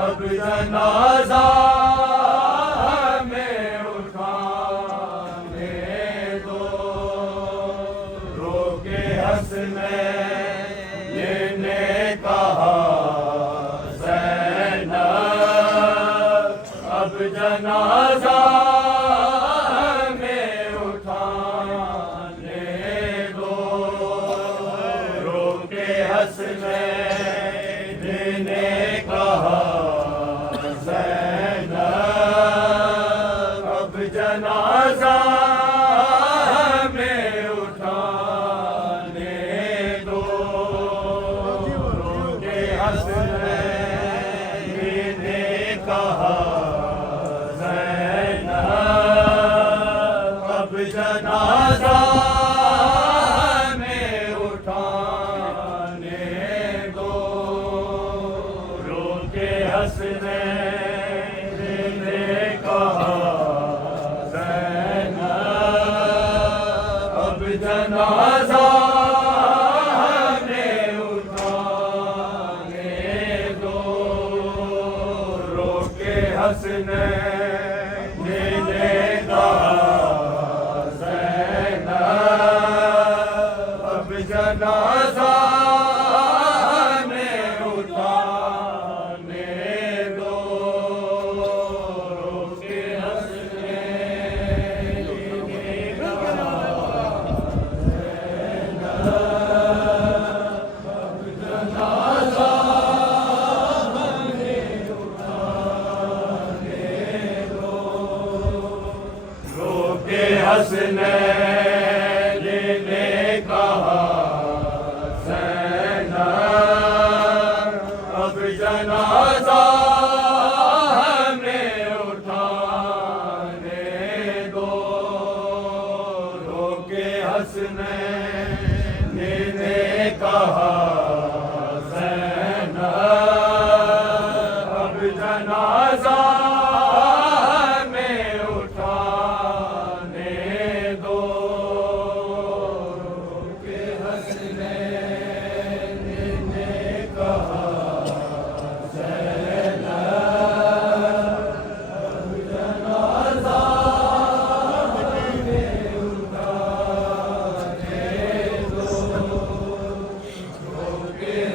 अब जनाजा में उठाने दो, रोके हसनैन ने कहा ज़ैनब अब जनाजा में उठाने दो, रोके हसनैन ने कहा ज़ैनब अब जनाजा में उठाने दो, रोके हसनैन ने कहा ज़ैनब अब जनाजा में उठाने दो, रोके हसनैन ने कहा ज़ैनब अब जनाजा में उठाने दो, रोके हसनैन ने कहा ज़ैनब अब जनाजा में उठाने दो, रोके हसनैन ने कहा ज़ैनब अब जनाजा में उठाने दो, रोके हसनैन ने कहा ज़ैनब अब जनाजा में उठाने दो, रोके हसनैन ने कहा ज़ैनब अब जनाजा में उठाने दो, रोके हसनैन ने कहा ज़ैनब अब जनाजा में उठाने दो, रोके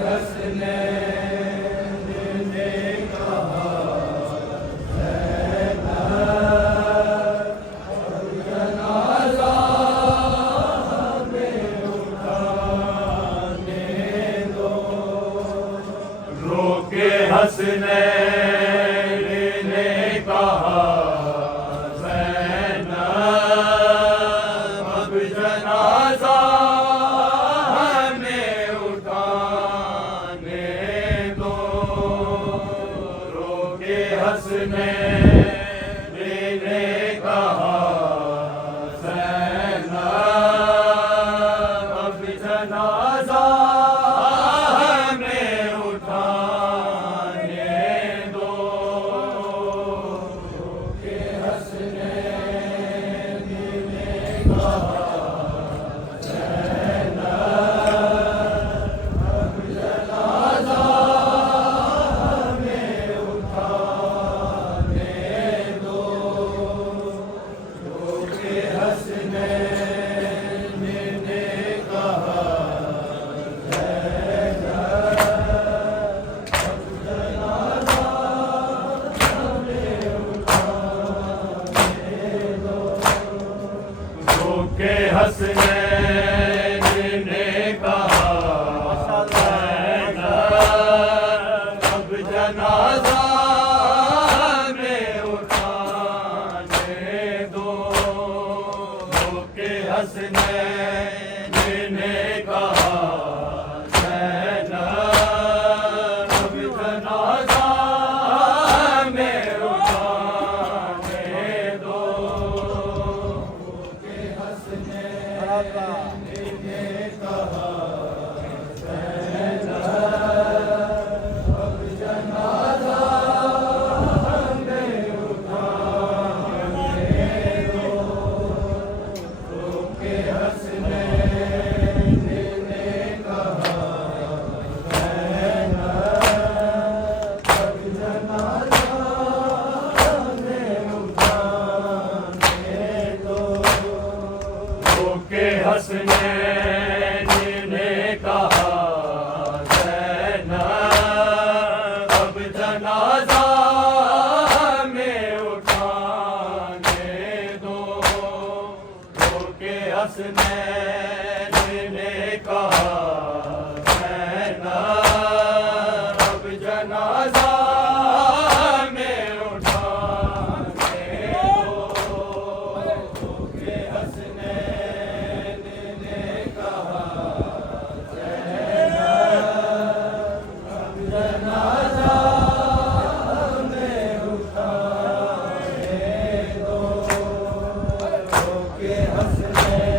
हसनैन ने कहा रोके हसनैन ने कहा ज़ैनब अब जनाजा में उठाने दो, रोके हसनैन ने कहा ज़ैनब अब जनाजा में उठाने दो, रोके हसनैन ने कहा ज़ैनब अब जनाजा में उठाने दो, रोके हसनैन ने कहा रोके हसनैन ने कहा ज़ैनब अब जनाजा में उठाने दो, रोके हसनैन ने कहा ज़ैनब अब जनाजा में उठाने दो, रोके हसनैन ने कहा ज़ैनब अब जनाजा जनाजा में उठाने दो के हंसने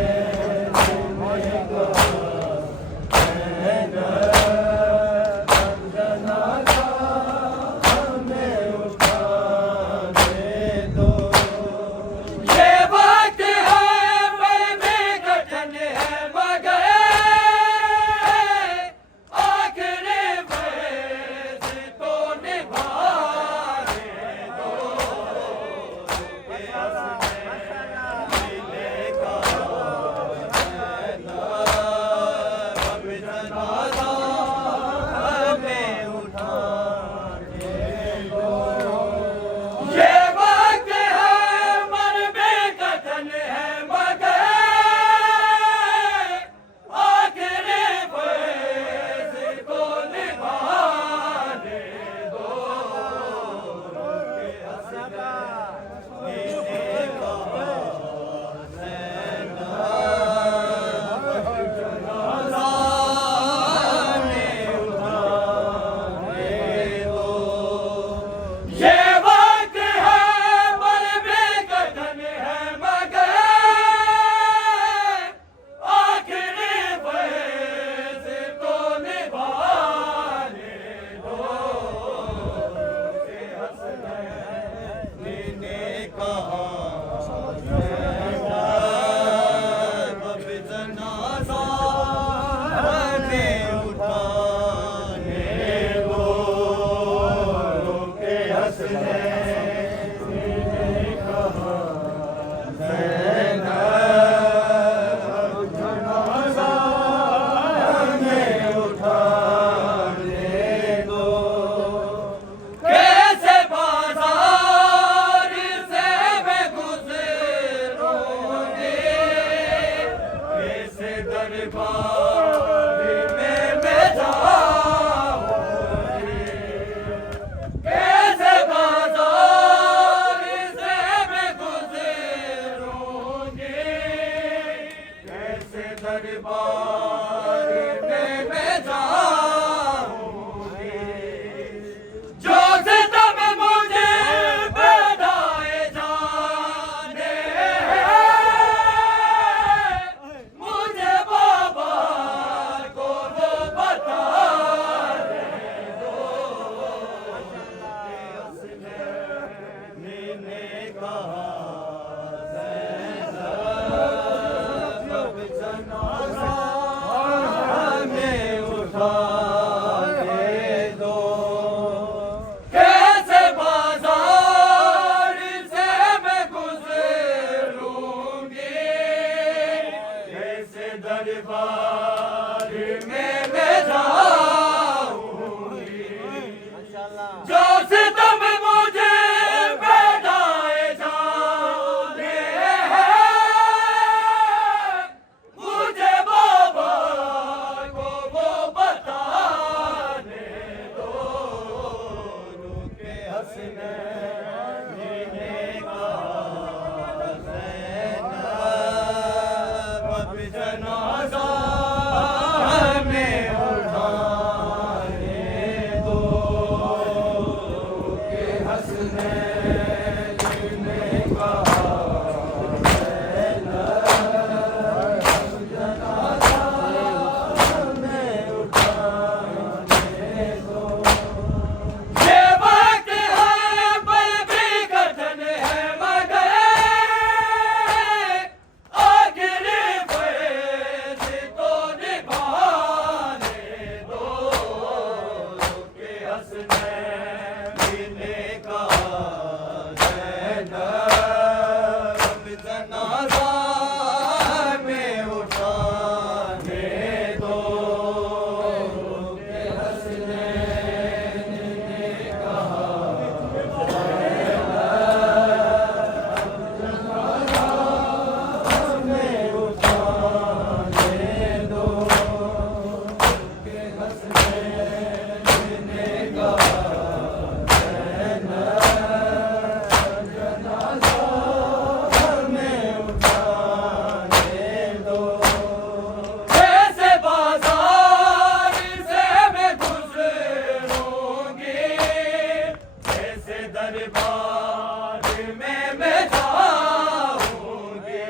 दरबार में मैं जाऊंगी,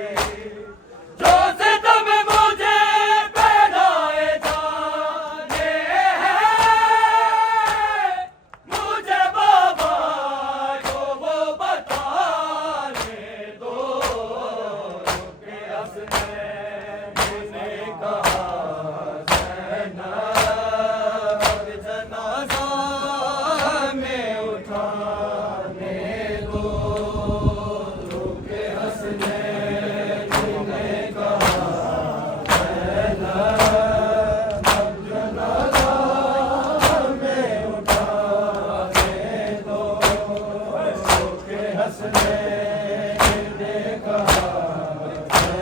जो सितम मुझे पहनाए जाने हैं, मुझे बाबा को वो बताने दो कि हसनैन ने कहा ज़ैनब जनाज़ा में उठाने दो कि हसनैन ने कहा ज़ैनब जनाज़ा में उठाने दो कि हसनैन ने कहा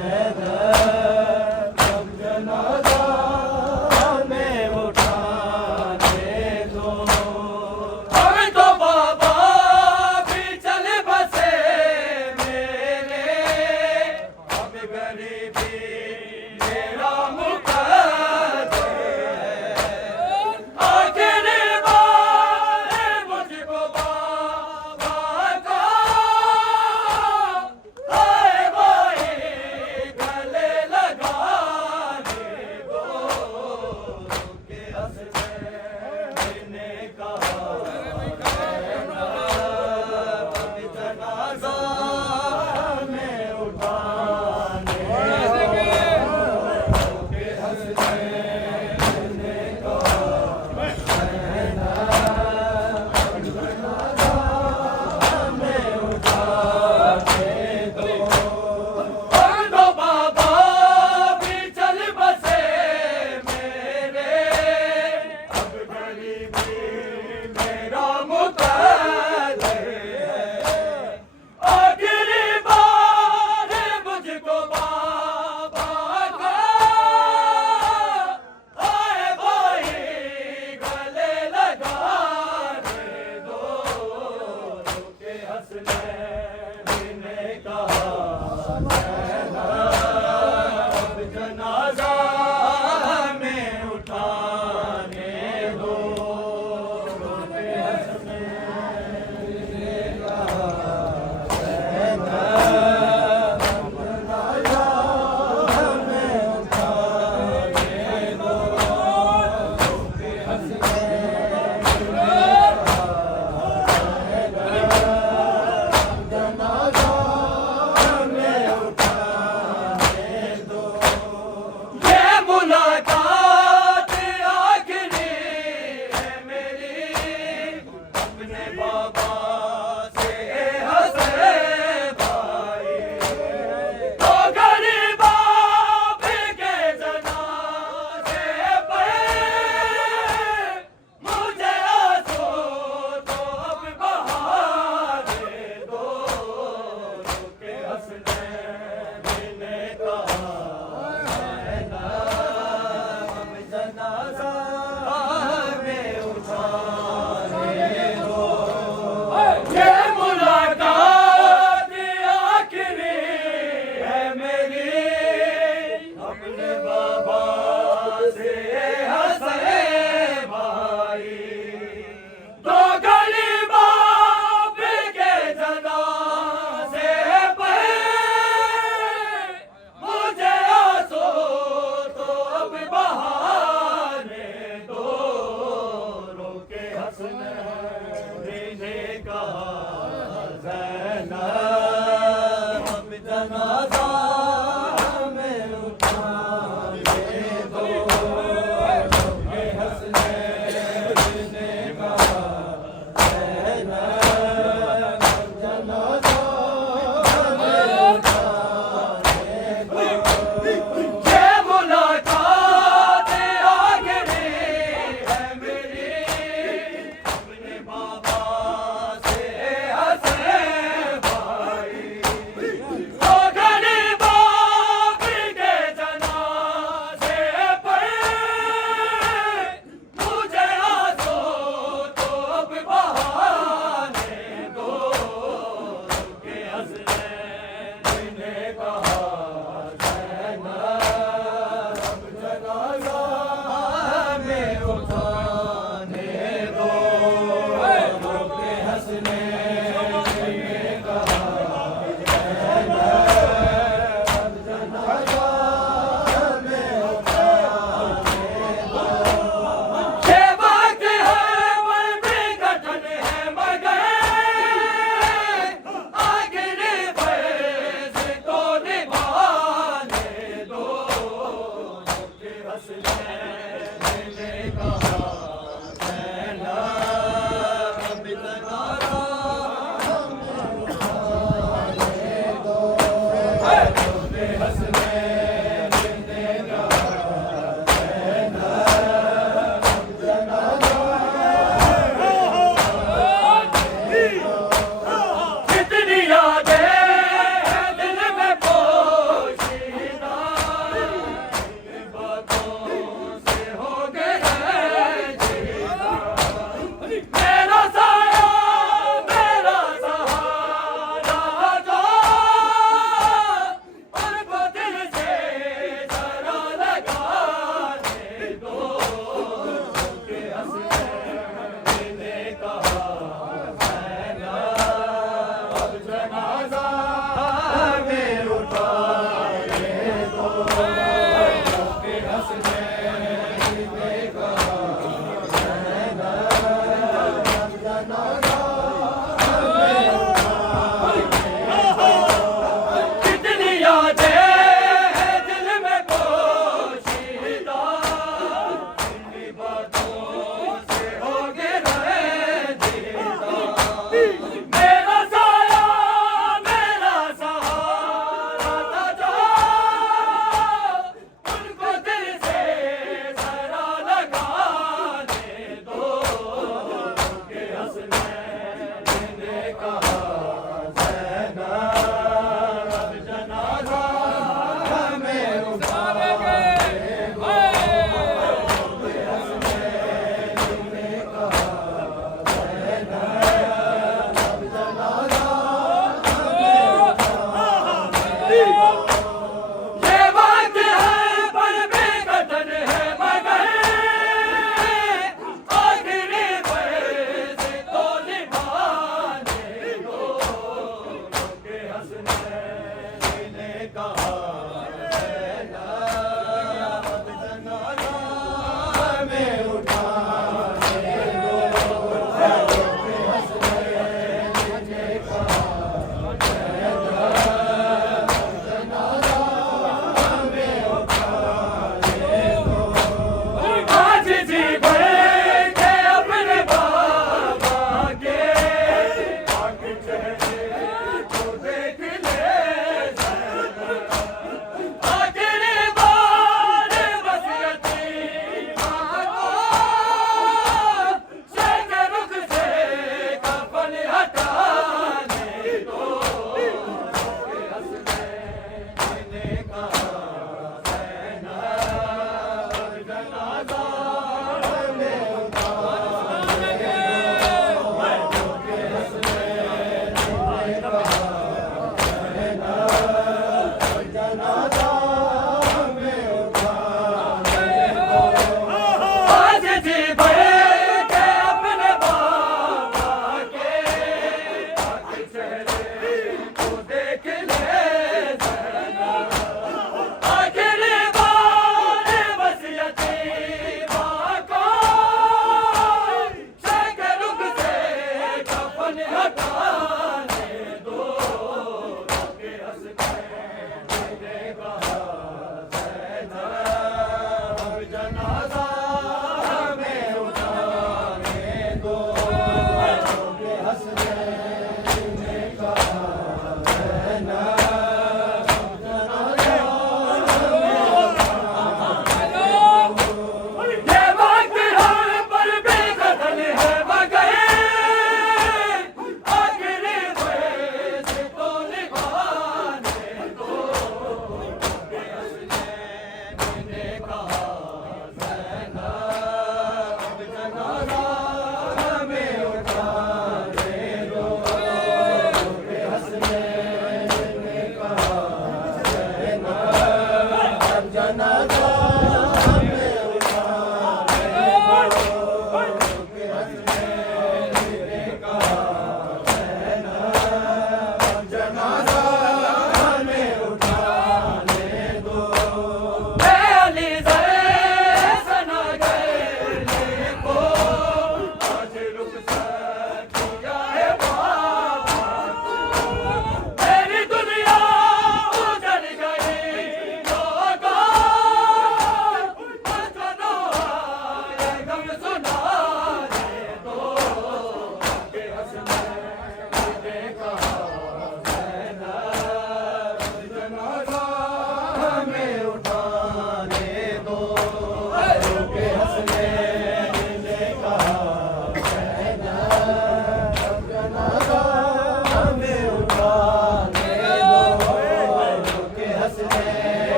ज़ैनब जनाज़ा में उठाने दो। अब तो बाबा भी चल बसे मेरे, अब गरीबी मेरा मुकद्दर है, आखिरी बार मुझको बाबा का आए भाई गले लगाने दो कि हसनैन ने कहा ज़ैनब जनाज़ा में उठाने दो कि हसनैन ने कहा ज़ैनब जनाज़ा में उठाने दो। अब तो बाबा भी चल बसे मेरे, अब गरीबी मेरा मुकद्दर है, आखिरी बार मुझको बाबा का आए भाई गले लगाने दो कि हसनैन ने कहा ज़ैनब जनाज़ा में उठाने दो कि हसनैन ने कहा ज़ैनब जनाज़ा में उठाने दो कि हसनैन ने कहा जनाज़ा में उठाने दो। ये मुलाकात आखिरी है मेरी अपने बाबा से हंसे भाई, तो गरीबा के जनाज़े पर मुझे आंसू तो अब बहाने दो कि हसनैन ने कहा ज़ैनब जनाज़ा में उठाने दो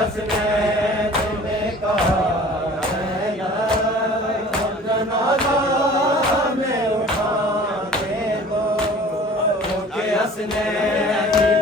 हसनैन ने कहा है या जनाजा में उठा के दो, रोके हसनैन